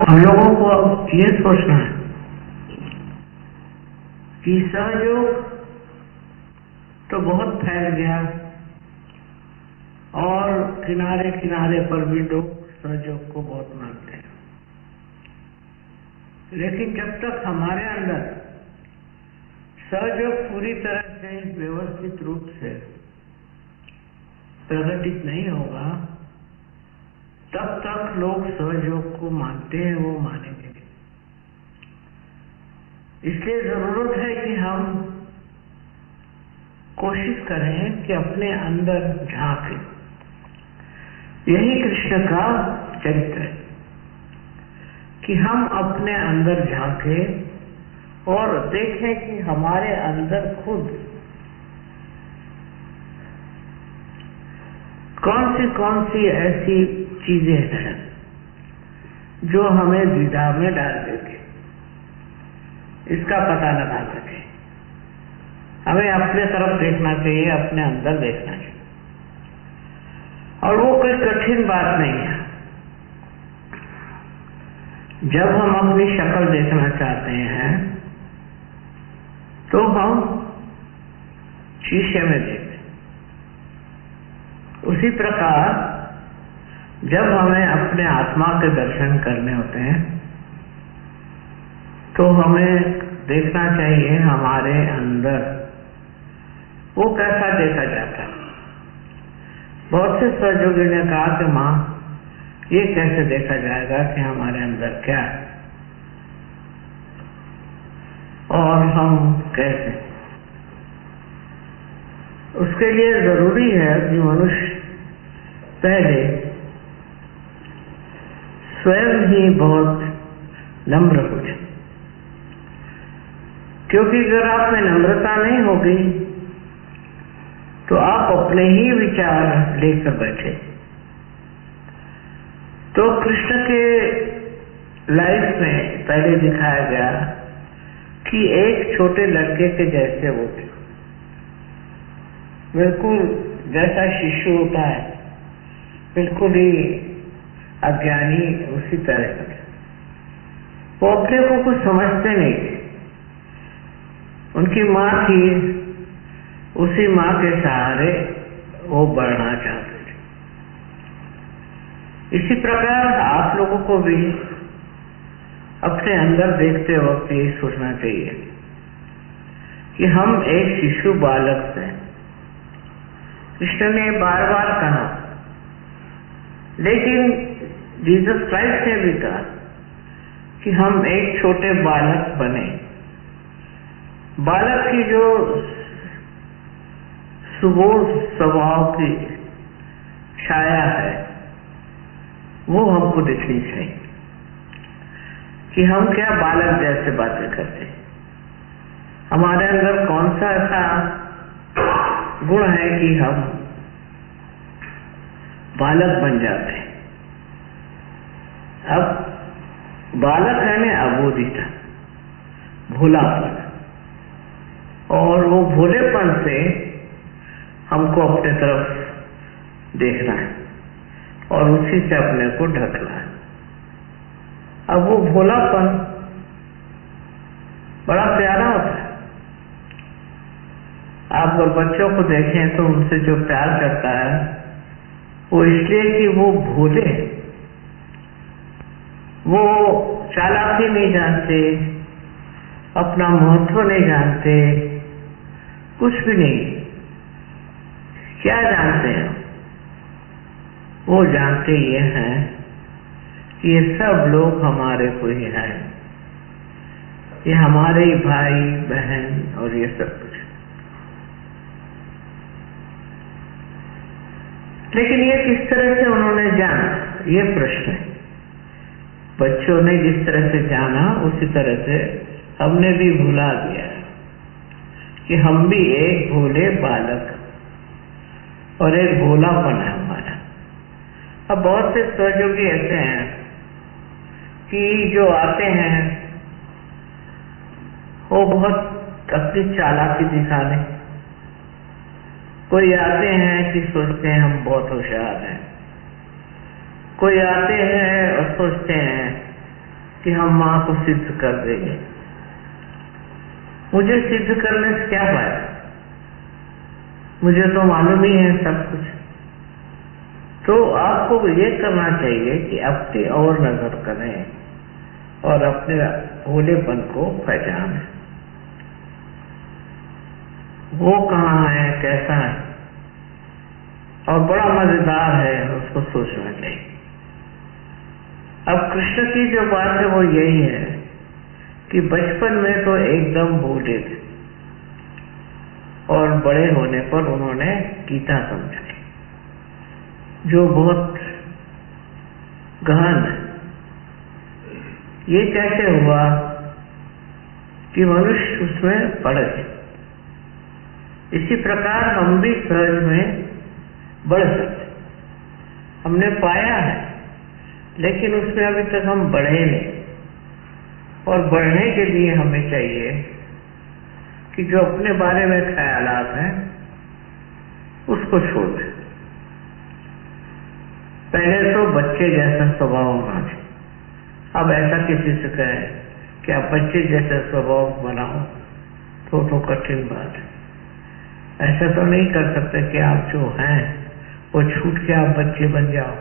हम लोगों को अब ये सोचना है कि सहयोग तो बहुत फैल गया और किनारे किनारे पर भी लोग सहयोग को बहुत मानते हैं, लेकिन जब तक हमारे अंदर सहयोग पूरी तरह से व्यवस्थित रूप से प्रकटित नहीं होगा तब तक लोग सहयोग को मानते हैं, वो मानेंगे। इसलिए जरूरत है कि हम कोशिश करें कि अपने अंदर झांकें। यही कृष्ण का चरित्र है कि हम अपने अंदर झांकें और देखें कि हमारे अंदर खुद कौन सी ऐसी चीजें हैं जो हमें द्विधा में डाल देती, इसका पता लगा सके। हमें अपने तरफ देखना चाहिए, अपने अंदर देखना चाहिए, और वो कोई कठिन बात नहीं है। जब हम अपनी शक्ल देखना चाहते हैं तो हम शीशे में देखते, उसी प्रकार जब हमें अपने आत्मा के दर्शन करने होते हैं तो हमें देखना चाहिए हमारे अंदर वो कैसा देखा जाता है। बहुत से सहयोगी ने कहा कि माँ, ये कैसे देखा जाएगा कि हमारे अंदर क्या है और हम कैसे। उसके लिए जरूरी है कि मनुष्य पहले स्वयं ही बहुत नम्र हो जाए, क्योंकि अगर आप में नम्रता नहीं होगी तो आप अपने ही विचार लेकर बैठे। तो कृष्ण के लाइफ में पहले दिखाया गया कि एक छोटे लड़के के जैसे वो थे, बिल्कुल जैसा शिशु होता है, बिल्कुल ही अज्ञानी, उसी तरह का। वो अपने को कुछ समझते नहीं थे। उनकी माँ थी, उसी माँ के सहारे वो बढ़ना चाहते थे। इसी प्रकार आप लोगों को भी अपने अंदर देखते वक्त यही सोचना चाहिए कि हम एक शिशु बालक से, कृष्ण ने बार बार कहा, लेकिन जीसस क्राइस्ट ने भी कहा कि हम एक छोटे बालक बने। बालक की जो सुबोध स्वभाव की छाया है वो हमको दिखनी चाहिए कि हम क्या बालक जैसे बातें करते हैं। हमारे अंदर कौन सा ऐसा गुण है कि हम बालक बन जाते हैं। अब बालक है ना अबोधिता, भोलापन, और वो भोलेपन से हमको अपने तरफ देखना है और उसी से अपने को ढकना है। अब वो भोलापन बड़ा प्यारा होता है। आप अगर बच्चों को देखें तो उनसे जो प्यार करता है वो इसलिए कि वो भोले, वो चालाकी नहीं जानते, अपना महत्व नहीं जानते, कुछ भी नहीं। क्या जानते हैं? वो जानते ये हैं कि ये सब लोग हमारे को ही हैं, ये हमारे ही भाई बहन और ये सब कुछ। लेकिन ये किस तरह से उन्होंने जाना, ये प्रश्न है। बच्चों ने जिस तरह से जाना उसी तरह से हमने भी भुला दिया कि हम भी एक भोले बालक और एक भोलापन है हमारा। अब बहुत से सहयोगी ऐसे हैं कि जो आते हैं वो बहुत अपनी चालाकी दिखाने, कोई आते हैं कि सोचते हैं हम बहुत होशियार हैं, कोई आते हैं और सोचते हैं कि हम माँ को सिद्ध कर देंगे। मुझे सिद्ध करने से क्या फायदा, मुझे तो मालूम ही है सब कुछ। तो आपको ये करना चाहिए कि अपनी और नजर करें और अपने भोलेपन को पहचानें। वो कहाँ है, कैसा है, और बड़ा मजेदार है उसको सोचना चाहिए। अब कृष्ण की जो बात है वो यही है कि बचपन में तो एकदम भोले थे और बड़े होने पर उन्होंने गीता समझाई, जो बहुत गहन है। ये कैसे हुआ कि मनुष्य उसमें पड़ गए। इसी प्रकार हम भी सहज में बढ़ सकते, हमने पाया है, लेकिन उसमें अभी तक हम बढ़े नहीं। और बढ़ने के लिए हमें चाहिए कि जो अपने बारे में ख्यालात हैं उसको छोड़ दें। पहले तो बच्चे जैसा स्वभाव होना चाहिए। अब ऐसा किसी से कहें कि आप बच्चे जैसा स्वभाव बनाओ तो कठिन बात है। ऐसा तो नहीं कर सकते कि आप जो हैं वो छूट के आप बच्चे बन जाओ।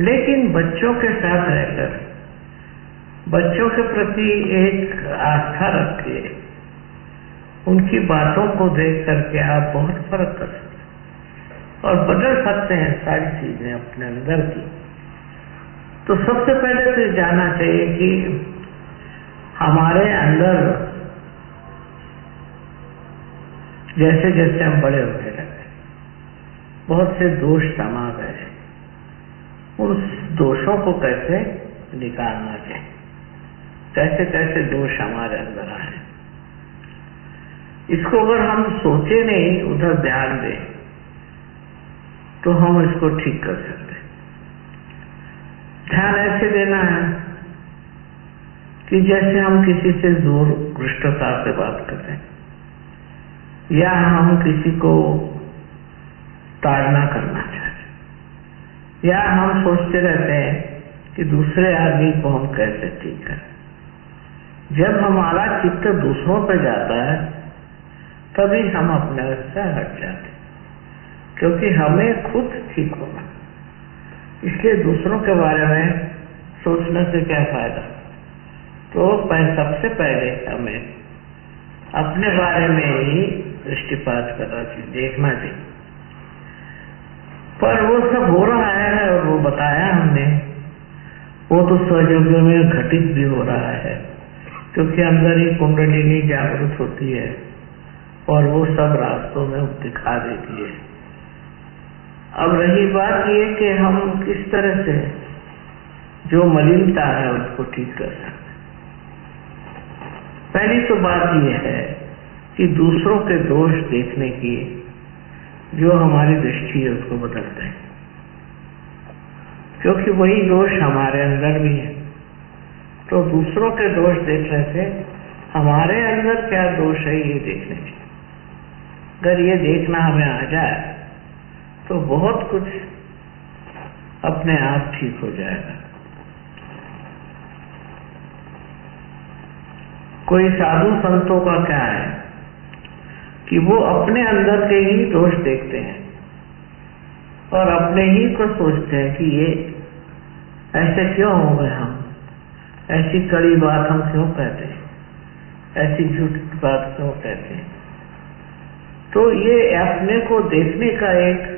लेकिन बच्चों के साथ रहकर बच्चों के प्रति एक आस्था रखिए, उनकी बातों को देख करके आप बहुत फर्क कर सकते और बदल सकते हैं सारी चीजें अपने अंदर की। तो सबसे पहले तो जानना चाहिए कि हमारे अंदर जैसे जैसे हम बड़े होने लगे बहुत से दोष समा गए। उस दोषों को कैसे निकालना चाहिए, कैसे कैसे दोष हमारे अंदर आए, इसको अगर हम सोचे नहीं, उधर ध्यान दें, तो हम इसको ठीक कर सकते। ध्यान ऐसे देना है कि जैसे हम किसी से जोर घृष्टता से बात करते हैं या हम किसी को ताड़ना करना चाहते हैं, या हम सोचते रहते हैं कि दूसरे आदमी को हम कैसे ठीक करें। जब हमारा चित्त दूसरों पर जाता है तभी हम अपने से हट जाते हैं, क्योंकि हमें खुद ठीक होना। इसलिए दूसरों के बारे में सोचने से क्या फायदा। तो सबसे पहले हमें अपने बारे में ही दृष्टिपात करना चाहिए, देखना चाहिए। पर वो सब हो रहा है और वो बताया हमने, वो तो सहयोग में घटित भी हो रहा है, क्योंकि अंदर ही कुंडलिनी जागृत होती है और वो सब रास्तों में दिखा देती है। अब रही बात ये कि हम किस तरह से जो मलिनता है उसको ठीक कर सकते। पहली तो बात यह है कि दूसरों के दोष देखने की जो हमारी दृष्टि है उसको बदलते हैं, क्योंकि वही दोष हमारे अंदर भी है। तो दूसरों के दोष देखने से हमारे अंदर क्या दोष है ये देखने चाहिए। अगर ये देखना हमें आ जाए तो बहुत कुछ अपने आप ठीक हो जाएगा। कोई साधु संतों का क्या है कि वो अपने अंदर के ही दोष देखते हैं और अपने ही को सोचते हैं कि ये ऐसे क्यों हो गए, हम ऐसी कड़ी बात हम क्यों कहते हैं, ऐसी झूठी बात क्यों कहते हैं। तो ये अपने को देखने का एक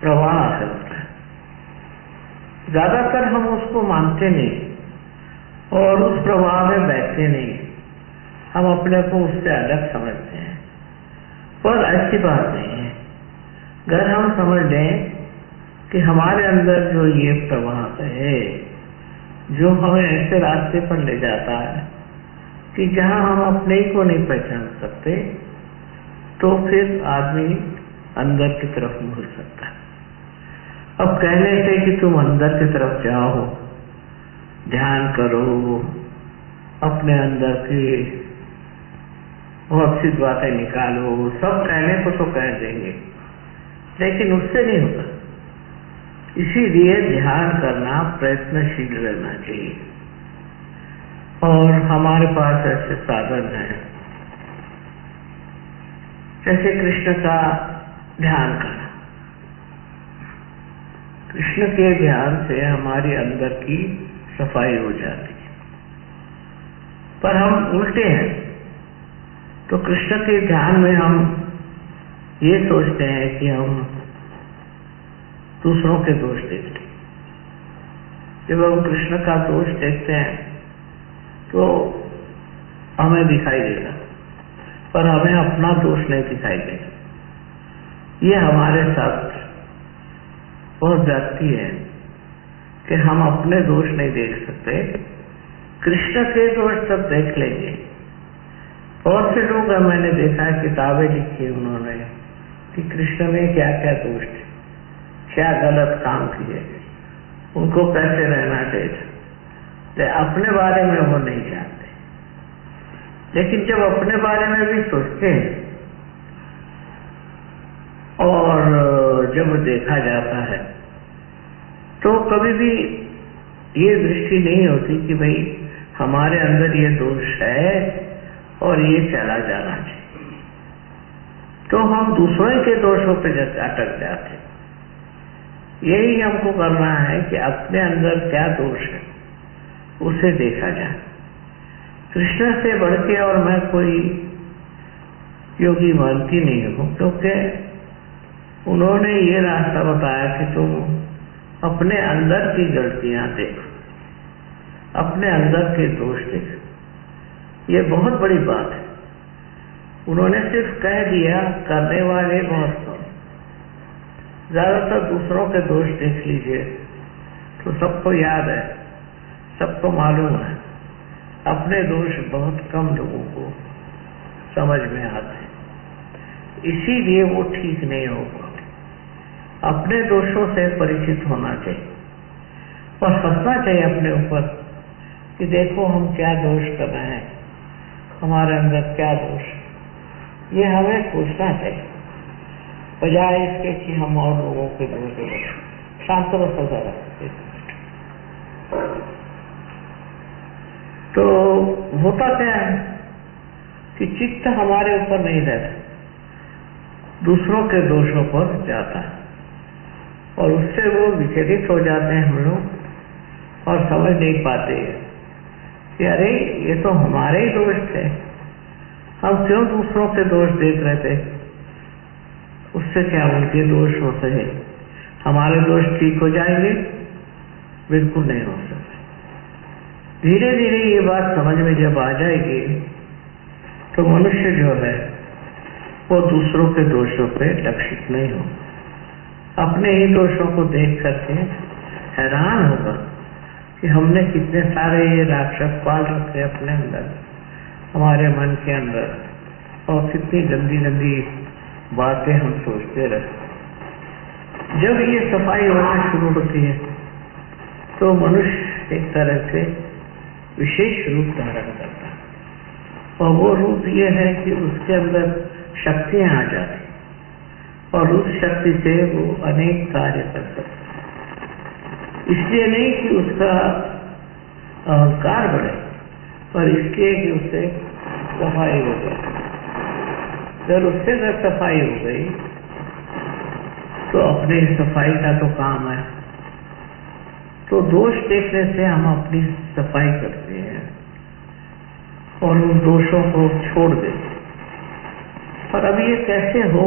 प्रवाह है। ज्यादातर हम उसको मानते नहीं और उस प्रवाह में बैठते नहीं, हम अपने को उससे अलग समझते हैं। पर ऐसी बात नहीं है। अगर हम समझ लें कि हमारे अंदर जो ये प्रवाह है जो हमें ऐसे रास्ते पर ले जाता है कि जहां हम अपने ही को नहीं पहचान सकते, तो फिर आदमी अंदर की तरफ मुड़ सकता है। अब कहने से कि तुम अंदर की तरफ जाओ, ध्यान करो, अपने अंदर की बहुत सी बातें निकालो, सब कहने को तो कह देंगे, लेकिन उससे नहीं होता। इसीलिए ध्यान करना प्रयत्नशील रहना चाहिए। और हमारे पास ऐसे साधन हैं, जैसे कृष्ण का ध्यान करना। कृष्ण के ध्यान से हमारे अंदर की सफाई हो जाती है। पर हम उल्टे हैं, तो कृष्ण के ध्यान में हम ये सोचते हैं कि हम दूसरों के दोष देखते हैं। जब हम कृष्ण का दोष देखते हैं तो हमें दिखाई देगा, पर हमें अपना दोष नहीं दिखाई देगा। ये हमारे साथ बहुत जाती है कि हम अपने दोष नहीं देख सकते, कृष्ण के दोष सब देख लेंगे। बहुत से लोग मैंने देखा है, किताबें लिखी उन्होंने कि कृष्ण में क्या क्या दोष थे, क्या गलत काम किए, उनको कैसे रहना चाहिए, अपने बारे में वो नहीं जानते। लेकिन जब अपने बारे में भी सोचते हैं और जब देखा जाता है तो कभी भी ये दृष्टि नहीं होती कि भाई हमारे अंदर ये दोष है और ये चला जाना चाहिए। तो हम दूसरों के दोषों पे अटक जाते। यही हमको करना है कि अपने अंदर क्या दोष है उसे देखा जाए। कृष्ण से बढ़ के और मैं कोई योगी मानती नहीं हूँ, क्योंकि उन्होंने ये रास्ता बताया कि तुम अपने अंदर की गलतियां देखो, अपने अंदर के दोष देखो। ये बहुत बड़ी बात है। उन्होंने सिर्फ कह दिया, करने वाले बहुत कम। ज्यादातर दूसरों के दोष देख लीजिए तो सबको याद है, सबको मालूम है। अपने दोष बहुत कम लोगों को समझ में आते हैं, इसीलिए वो ठीक नहीं हो पाते। अपने दोषों से परिचित होना चाहिए और हंसना चाहिए अपने ऊपर कि देखो हम क्या दोष कर रहे हैं, हमारे अंदर क्या दोष। ये हमें पूछना चाहिए, बजाय इसके कि हम और लोगों के दोष दें। शांत व सजा रखते। तो होता क्या है कि चित्त हमारे ऊपर नहीं रहता, दूसरों के दोषों पर जाता है और उससे वो विचलित हो जाते हैं हम लोग और समझ नहीं पाते कि अरे ये तो हमारे ही दोष थे, हम क्यों दूसरों के दोष देख रहे थे। उससे क्या उनके दोष होते हैं, हमारे दोष ठीक हो जाएंगे? बिल्कुल नहीं हो सकते। धीरे धीरे ये बात समझ में जब आ जाएगी तो मनुष्य जो है वो दूसरों के दोषों पे लक्षित नहीं हो, अपने ही दोषों को देख करके हैरान होगा कि हमने कितने सारे ये राक्षस पाल रखे अपने अंदर, हमारे मन के अंदर, और कितनी गंदी गंदी बातें हम सोचते रहे। जब ये सफाई होना शुरू होती है तो मनुष्य एक तरह से विशेष रूप धारण करता है, और वो रूप ये है कि उसके अंदर शक्तियां आ जाती और उस शक्ति से वो अनेक कार्य कर सकता है। इसलिए नहीं कि उसका अहंकार बढ़े, पर इसलिए कि उससे सफाई हो गई। जब उससे सफाई हो गई तो अपने सफाई का तो काम है, तो दोष देखने से हम अपनी सफाई करते हैं और उन दोषों को छोड़ देते। पर अब ये कैसे हो,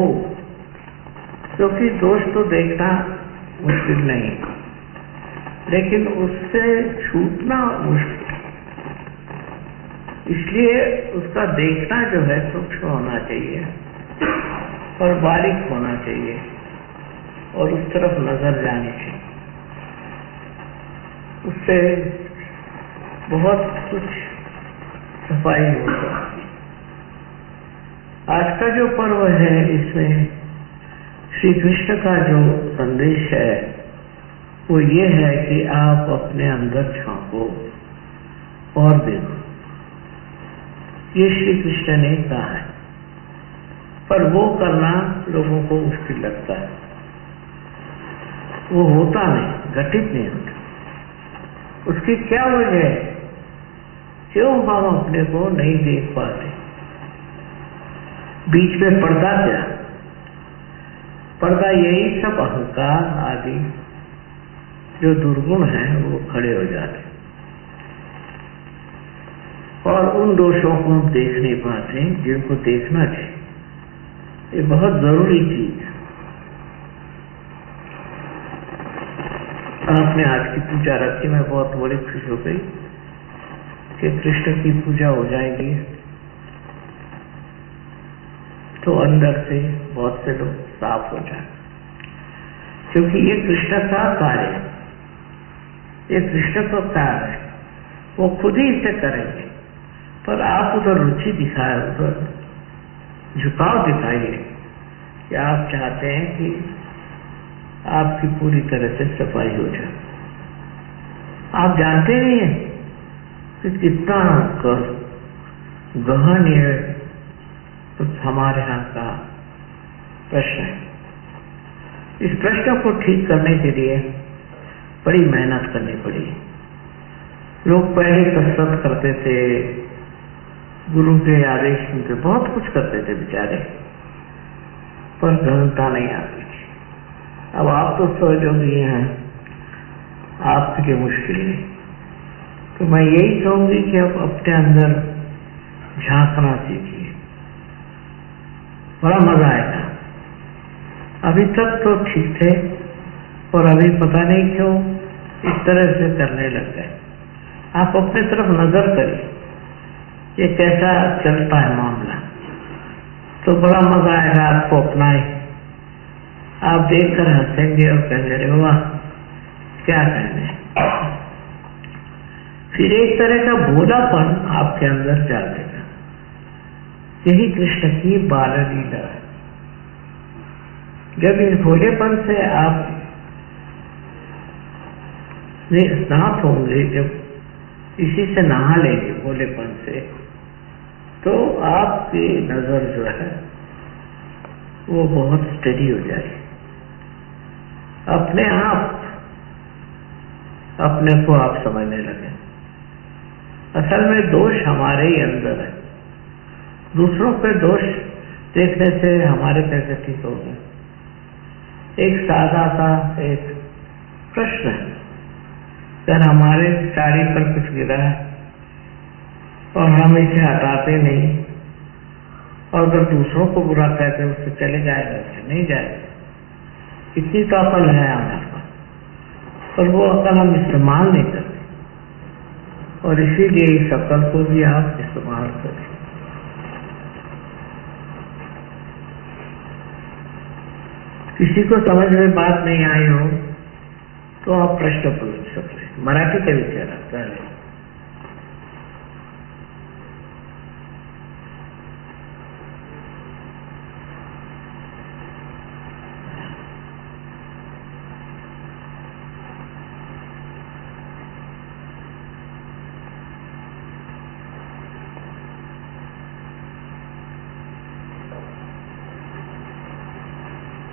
क्योंकि दोष तो देखना मुश्किल नहीं, लेकिन उससे छूटना मुश्किल। इसलिए उसका देखना जो है सूक्ष्म होना चाहिए और बारीक होना चाहिए और उस तरफ नजर जानी चाहिए। उससे बहुत कुछ सफाई हो सकती है। आज का जो पर्व है इसमें श्री कृष्ण का जो संदेश है वो ये है कि आप अपने अंदर झांको और देखो। ये श्री कृष्ण ने कहा है, पर वो करना लोगों को मुश्किल लगता है। वो होता नहीं, घटित नहीं होता। उसकी क्या वजह है? क्यों हम अपने को नहीं देख पाते? बीच में पर्दा क्या? पर्दा यही सब अहंकार आदि जो दुर्गुण है वो खड़े हो जाते और उन दोषों को हम देख नहीं पाते जिनको देखना चाहिए। ये बहुत जरूरी चीज है। आपने आज की पूजा रखी, मैं बहुत बड़ी खुश हो गई कि कृष्ण की पूजा हो जाएगी तो अंदर से बहुत से लोग साफ हो जाए, क्योंकि ये कृष्ण का कार्य है, ये कृष्ण का कार्य है। वो खुद ही इसे करेंगे, पर आप उधर रुचि दिखाए, उधर झुकाव दिखाइए कि आप चाहते हैं कि आपकी पूरी तरह से सफाई हो जाए। आप जानते नहीं हैं कि कितना गहन ये तो हमारे यहाँ का प्रश्न है। इस प्रश्न को ठीक करने के लिए बड़ी मेहनत करनी पड़ी। लोग पहले कसरत करते थे, गुरु के आदेश सुनते, बहुत कुछ करते थे बेचारे, पर गहनता नहीं आती थी। अब आप तो सहयोगी हैं, आपके लिए मुश्किल नहीं। तो मैं यही कहूंगी कि अब अपने अंदर झांकना सीखिए, बड़ा मजा आएगा। अभी तक तो ठीक थे और अभी पता नहीं क्यों इस तरह से करने लग गए। आप अपने तरफ नजर करिए, ये कैसा चलता है मामला, तो बड़ा मजा आएगा आपको अपनाए। आप देखकर हंसेंगे और कहेंगे अरे वाह क्या कहने। फिर एक तरह का भोलापन आपके अंदर जागेगा। यही कृष्ण की बाल लीला है। जब इस भोलेपन से आप स्नात होंगे, जब इसी से नहा लेंगे भोलेपन से, तो आपकी नजर जो है वो बहुत स्टडी हो जाएगी। अपने आप अपने को आप समझने लगे। असल में दोष हमारे ही अंदर है। दूसरों पे दोष देखने से हमारे कैसे ठीक होगा? एक सादा सा एक प्रश्न है, अगर हमारे साड़ी पर कुछ गिरा है और हम इसे हटाते नहीं, और अगर दूसरों को बुरा कहते उससे चले जाएगा, उससे नहीं जाएगा। इतनी तो अकल है हमारे पास, पर वो अकल हम इस्तेमाल नहीं करते, और इसीलिए इस अकल को भी आप इस्तेमाल करें। किसी को समझ में बात नहीं आई हो तो आप प्रश्न पूछ सकते हैं। मराठी का विचार आता है।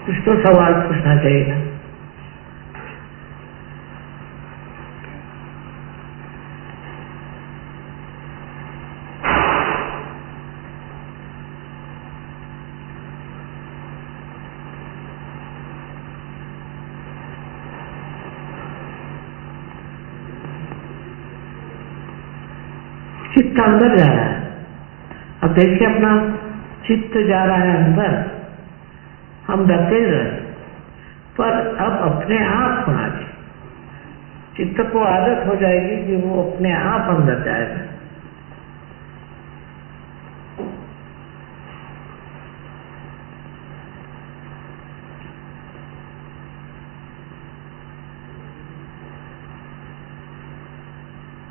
कुछ तो सवाल पूछना चाहिए ना। चित्त अंदर जा रहा है। अब देखिए अपना चित्त जा रहा है अंदर, हम धकेल रहे, पर अब अपने आप होना चाहिए। चित्त को आदत हो जाएगी कि वो अपने आप अंदर जाएगा।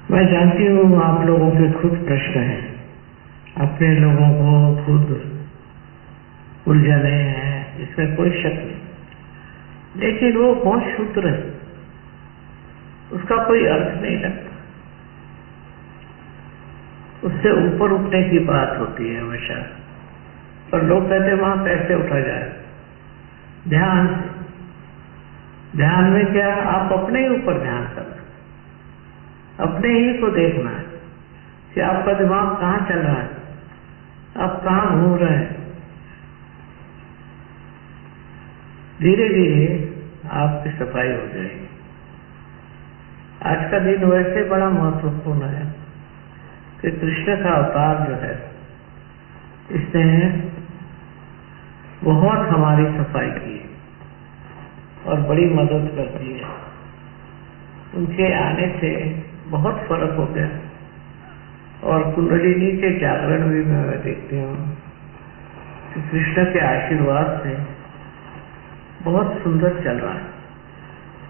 मैं जानती हूँ आप लोगों के खुद प्रश्न हैं, अपने लोगों को खुद उलझने हैं, इसमें कोई शक नहीं। लेकिन वो बहुत शुद्ध है, उसका कोई अर्थ नहीं लगता। उससे ऊपर उठने की बात होती है हमेशा, पर लोग कहते हैं वहां कैसे उठा जाए। ध्यान से ध्यान में क्या, आप अपने ही ऊपर ध्यान करना, अपने ही को देखना है कि आपका दिमाग कहाँ चल रहा है, आप कहाँ घूम रहे हैं। धीरे धीरे आपकी सफाई हो जाएगी। आज का दिन वैसे बड़ा महत्वपूर्ण है कि कृष्ण का अवतार जो है, इसने बहुत हमारी सफाई की है और बड़ी मदद करती है। उनके आने से बहुत फर्क हो गया और कुंडलिनी के जागरण भी मैं देखती हूँ कि कृष्ण के आशीर्वाद से बहुत सुंदर चल रहा है।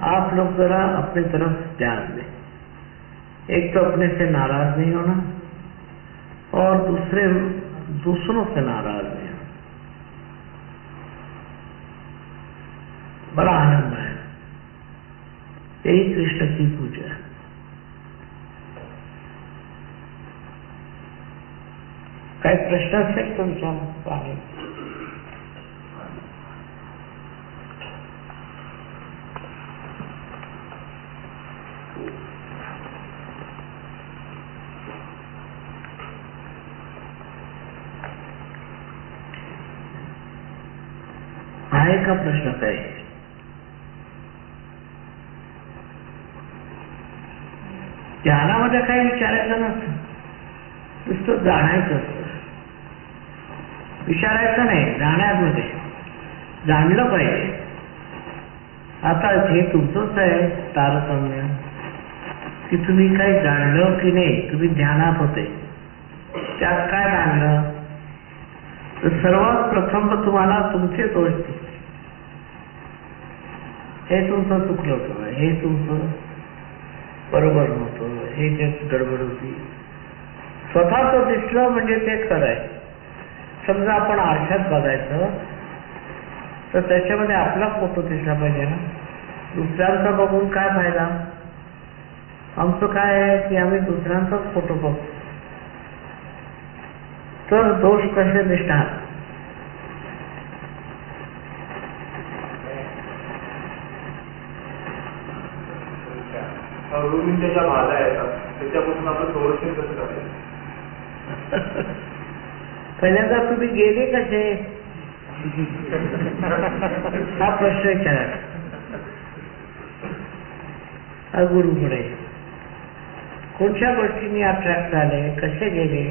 आप लोग जरा अपनी तरफ ध्यान दें। एक तो अपने से नाराज नहीं होना और दूसरों से नाराज नहीं होना। बड़ा आनंद है, यही कृष्ण की पूजा है। काही प्रश्न असेल तुमच्या पाणी? आहे का प्रश्न काही? ध्यानामध्ये काही विचारायचं नसतं, नुसतं जाणायचं असतं. विचारायचं नाही, जाण्यामध्ये जाणलं पाहिजे. आता हे तुमचंच आहे तारतम्य की तुम्ही काही जाणलं की नाही. तुम्ही ध्यानात होते, त्यात काय जाणलं? तर सर्वात प्रथम तुम्हाला तुमचे दोष दिसले. हे तुमचं चुकलं होतं, हे तुमचं बरोबर नव्हतं, हे जे गडबड होती. स्वतःच दिसलं म्हणजे ते खरं आहे. समजा आपण आरशात बघायचं तर त्याच्यामध्ये आपला फोटो दिसला पाहिजे ना. दुसऱ्यांचा बघून काय फायदा? आमचं काय आहे की आम्ही दुसऱ्यांचाच फोटो बघतो, तर दोष कसे दिसणार? त्याच्या बाधा येतात, त्याच्यापासून आपण संरक्षण कसं करायचं? पहिल्यांदा तुम्ही गेले कसे हा प्रश्न विचारा गुरुकडे. कोणत्या गोष्टींनी अट्रॅक्ट झाले, कसे गेले,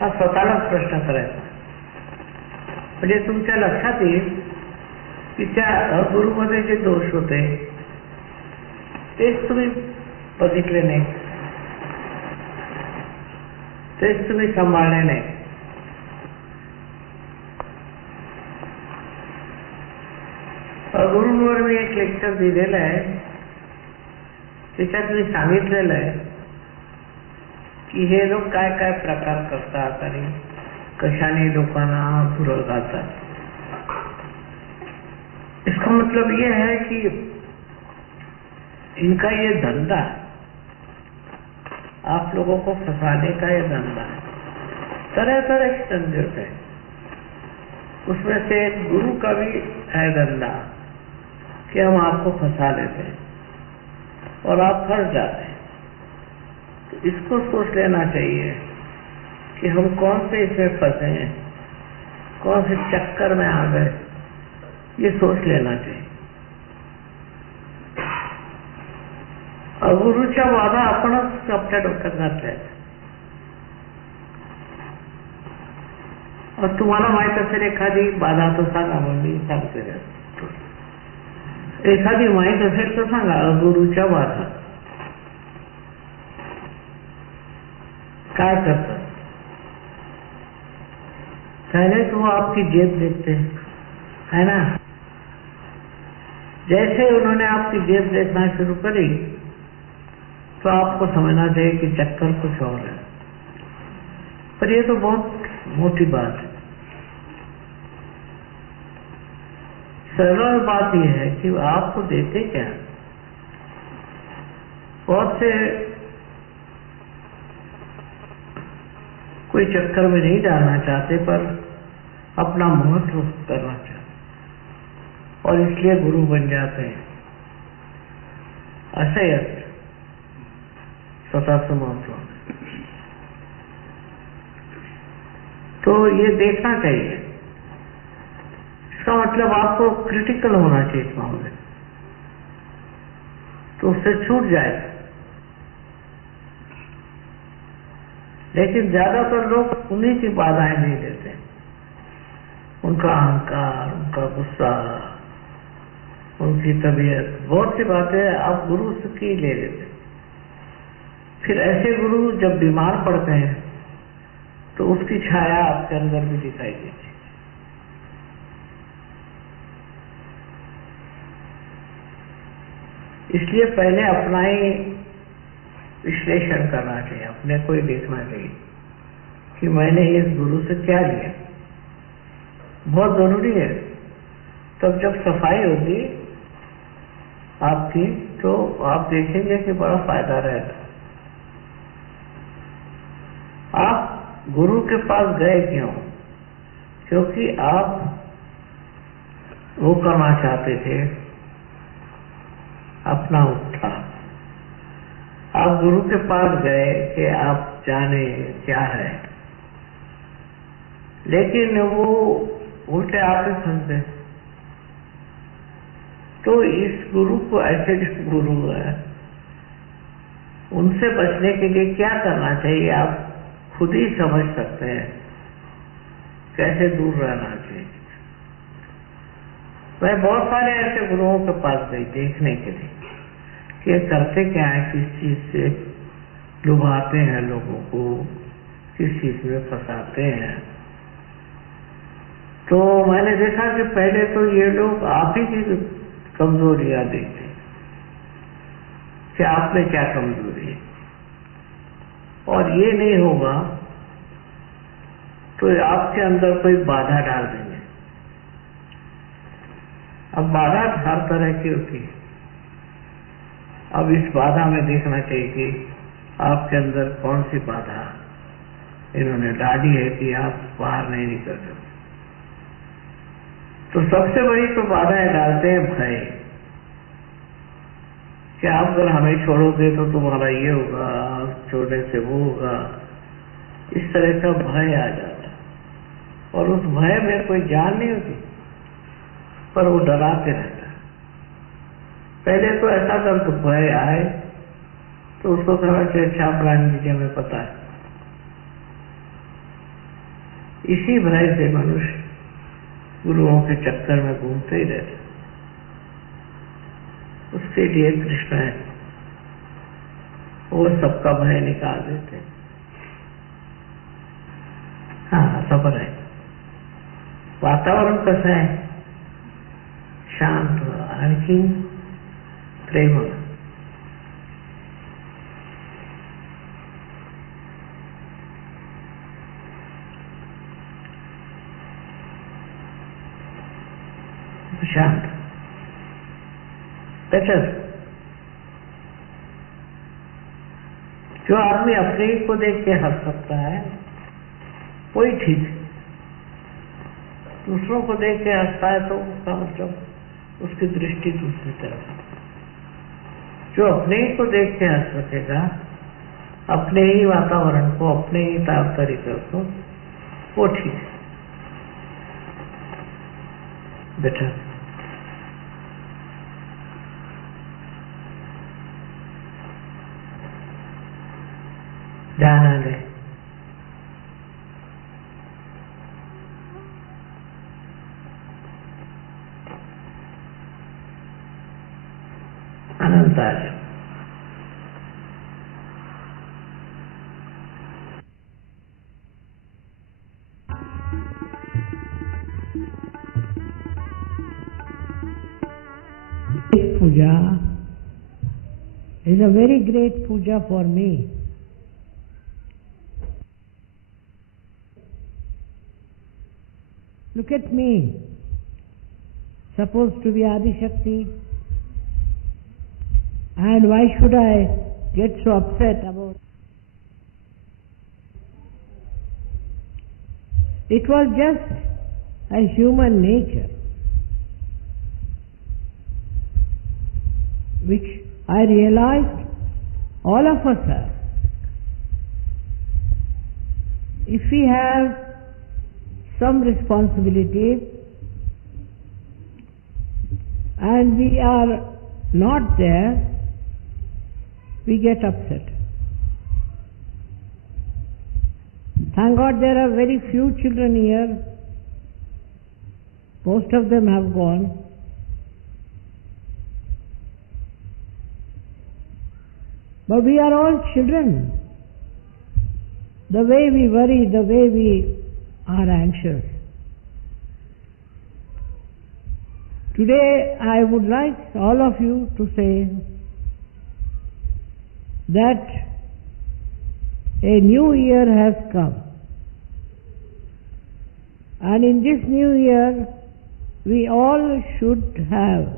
हा स्वतःलाच प्रश्न करायचा. म्हणजे तुमच्या लक्षात येईल की त्या गुरुमध्ये जे दोष होते तेच तुम्ही बघितले नाही, तेच तुम्ही सांभाळले नाही. गुरुंवर मी एक लेक्चर दिलेलं आहे, त्याच्यात मी सांगितलेलं आहे की हे लोक काय काय प्रकार करतात आणि कशाने लोकांना भुरळ घालतात. इसका मतलब ये है कि इनका ये धंधा, आप लोगों को फंसाने का ये धंधा है. तरह तरह के धंधे होते हैं, उसमें से एक गुरु का भी है धंधा कि हम आपको फंसा लेते हैं और आप फंस जाते हैं. तो इसको सोच लेना चाहिए कि हम कौन से इसमें फंसे हैं, कौन से चक्कर में आ गए, ये सोच लेना चाहिए. गुरुच्या बाधा आपणच आपल्या डोक्यात घातल्या. तुम्हाला माहित असेल एखादी बाधा तर सांगा, मग मी सांगते. एखादी माहित असेल तर सांगा. गुरुच्या बाधा काय करतात? पहले तो वो आपकी जेब देखते है ना. जैसे उन्होंने आपकी जेब देखना शुरू करी तो आपको समझना चाहिए कि चक्कर कुछ और है. पर ये तो बहुत मोटी बात है. सरल बात यह है कि आपको देते क्या. बहुत से कोई चक्कर में नहीं डालना चाहते पर अपना महत्व करना चाहते और इसलिए गुरु बन जाते हैं, ऐसा ही अर्थ सतासु महत्व। तो ये देखना चाहिए, इसका मतलब आपको क्रिटिकल होना चाहिए इस मामले, तो उससे छूट जाएगा। लेकिन ज्यादातर लोग उन्हीं की बाधाएं नहीं देते, उनका अहंकार, उनका गुस्सा, उनकी तबीयत, बहुत सी बातें आप गुरु से की ले लेते। फिर ऐसे गुरु जब बीमार पड़ते हैं तो उसकी छाया आपके अंदर भी दिखाई देती है। इसलिए पहले अपना ही विश्लेषण करना चाहिए, अपने को ही देखना चाहिए कि मैंने इस गुरु से क्या लिया। बहुत जरूरी है। तब जब सफाई होगी आपकी तो आप देखेंगे कि बड़ा फायदा रहेगा। आप गुरु के पास गए क्यों? क्योंकि आप वो करना चाहते थे अपना उत्थान। आप गुरु के पास गए कि आप जाने क्या है, लेकिन वो उल्टे आप ही फंसते। तो इस गुरु को, ऐसे जो गुरु है, उनसे बचने के लिए क्या करना चाहिए आप खुद ही समझ सकते हैं, कैसे दूर रहना चाहिए। मैं बहुत सारे ऐसे गुरुओं के पास गई देखने के लिए कि ये करते क्या है, किस चीज से लुभाते हैं लोगों को, किस चीज में फंसाते हैं। तो मैंने देखा कि पहले तो ये लोग आप ही की कमजोरियां देखते कि आप में क्या कमजोरी है, और ये नहीं होगा तो आपके अंदर कोई बाधा डाल देंगे। अब बाधा हर तरह की होती है। अब इस बाधा में देखना चाहिए कि आपके अंदर कौन सी बाधा इन्होंने डाली है कि आप बाहर नहीं निकल सकते। तो सबसे बड़ी तो बाधाएं डालते हैं भय, कि आप अगर हमें छोड़ोगे तो तुम्हारा ये होगा, छोड़ने से वो होगा। इस तरह का भय आ जाता है, और उस भय में कोई जान नहीं होती, पर वो डराते रहता है। पहले तो ऐसा कर तो भय आए तो उसको कहना चाहिए अच्छा प्राणी जी हमें पता है। इसी भय से मनुष्य गुरुओं के चक्कर में घूमते ही रहते। उसके लिए कृष्ण है, वो सबका भय निकाल देते हैं। हाँ, सबर है। वातावरण कसं आहे? शांत, आणखी प्रेम। शांत, बेटर। जो आदमी अपने ही को देख के हंस सकता है वही ठीक है। दूसरों को देख के हंसता है तो उसका मतलब उसकी दृष्टि दूसरी तरफ। जो अपने ही को देख के हंस सकेगा, अपने ही वातावरण को, अपने ही तरीके को, वो ठीक है, बेटा। ध्यान आ गए। अनंत आ जाए। Puja is a very great puja for me. Look at me, supposed to be Adi Shakti, and why should I get so upset about it? It was just a human nature. which I realized all of us have. If we have some responsibility and we are not there, we get upset. Thank God there are very few children here. Most of them have gone. But we are all children. The way we worry, the way we are anxious. Today I would like all of you to say that a new year has come. And in this new year, we all should have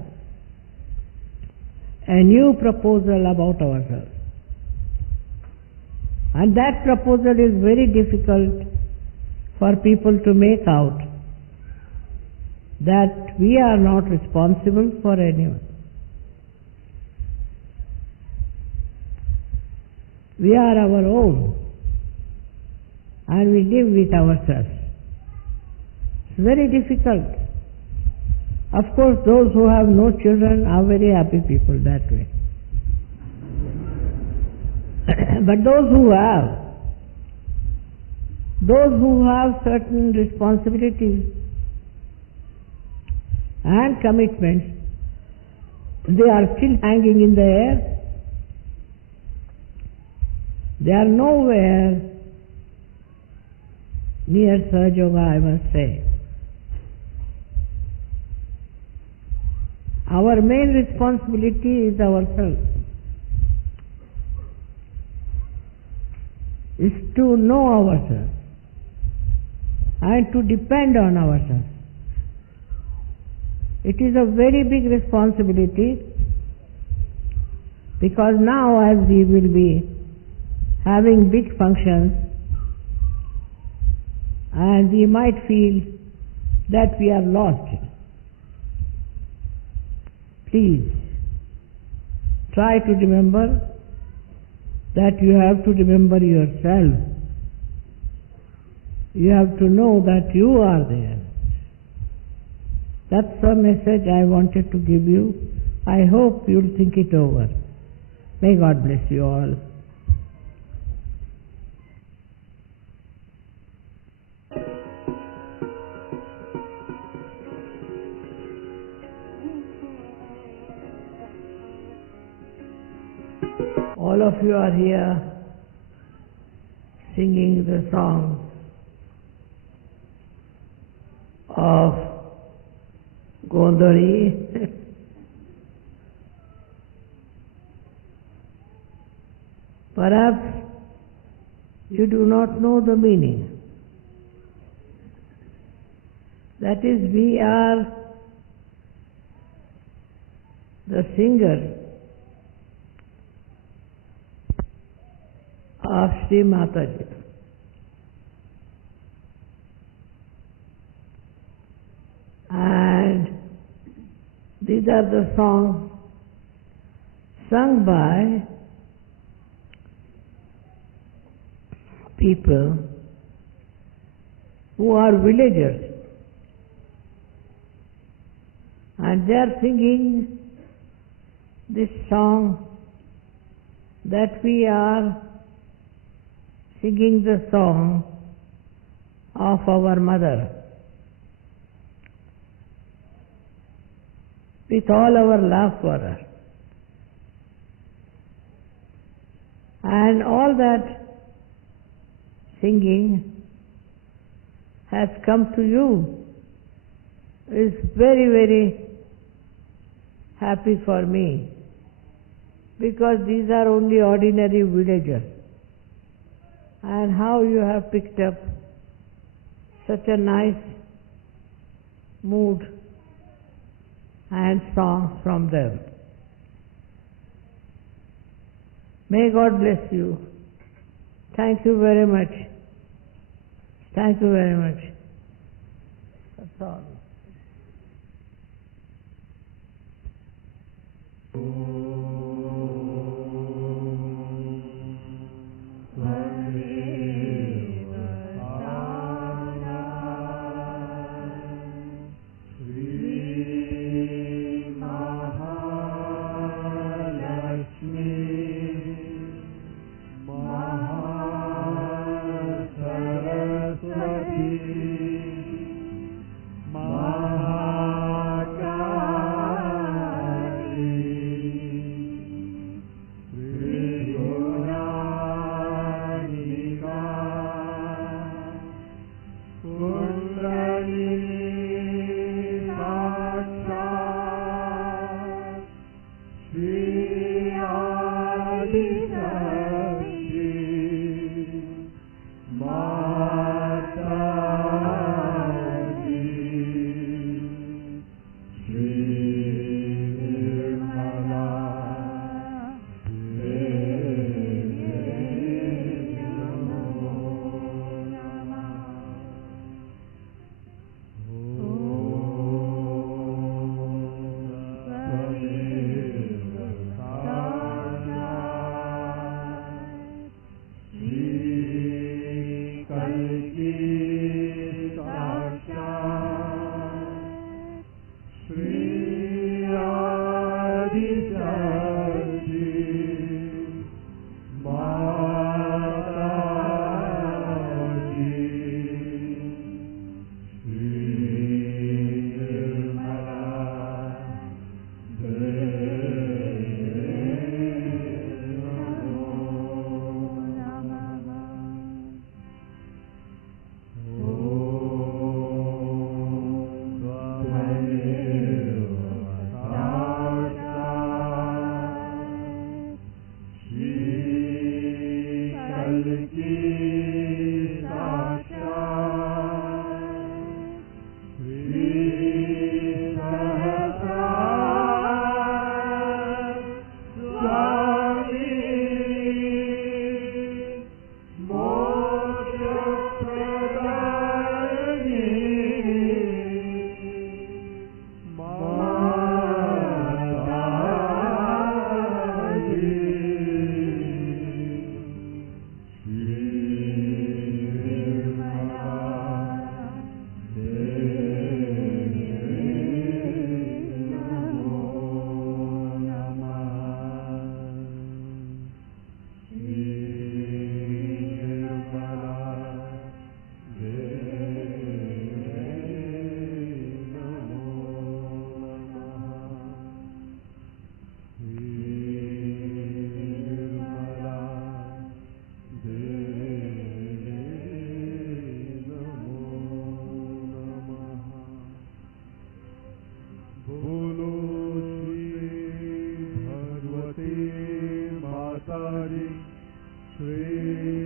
a new proposal about ourselves. And that proposal is very difficult for people to make out, that we are not responsible for anyone. We are our own and we live with ourselves. It's very difficult. Of course, those who have no children are very happy people that way. But those who have certain responsibilities and commitments, they are still hanging in the air. They are nowhere near Sahaja Yoga, I must say. Our main responsibility is ourselves. Is to know ourselves and to depend on ourselves. It is a very big responsibility, because now as we will be having big functions and we might feel that we are lost. Please try to remember that you have to remember yourself. You have to know that you are there. That's the message I wanted to give you. I hope you'll think it over. May God bless you all. All of you are here singing the song of Gondari. Perhaps you do not know the meaning. That is, we are the singer of Sri Mataji. And these are the songs sung by people who are villagers, and they are singing this song, that we are singing the song of our mother with all our love for her. And all that singing has come to you is very, very happy for me, because these are only ordinary villagers. And how you have picked up such a nice mood and song from them. May God bless you. Thank you very much. Thank you very much. That's all. Hari Sri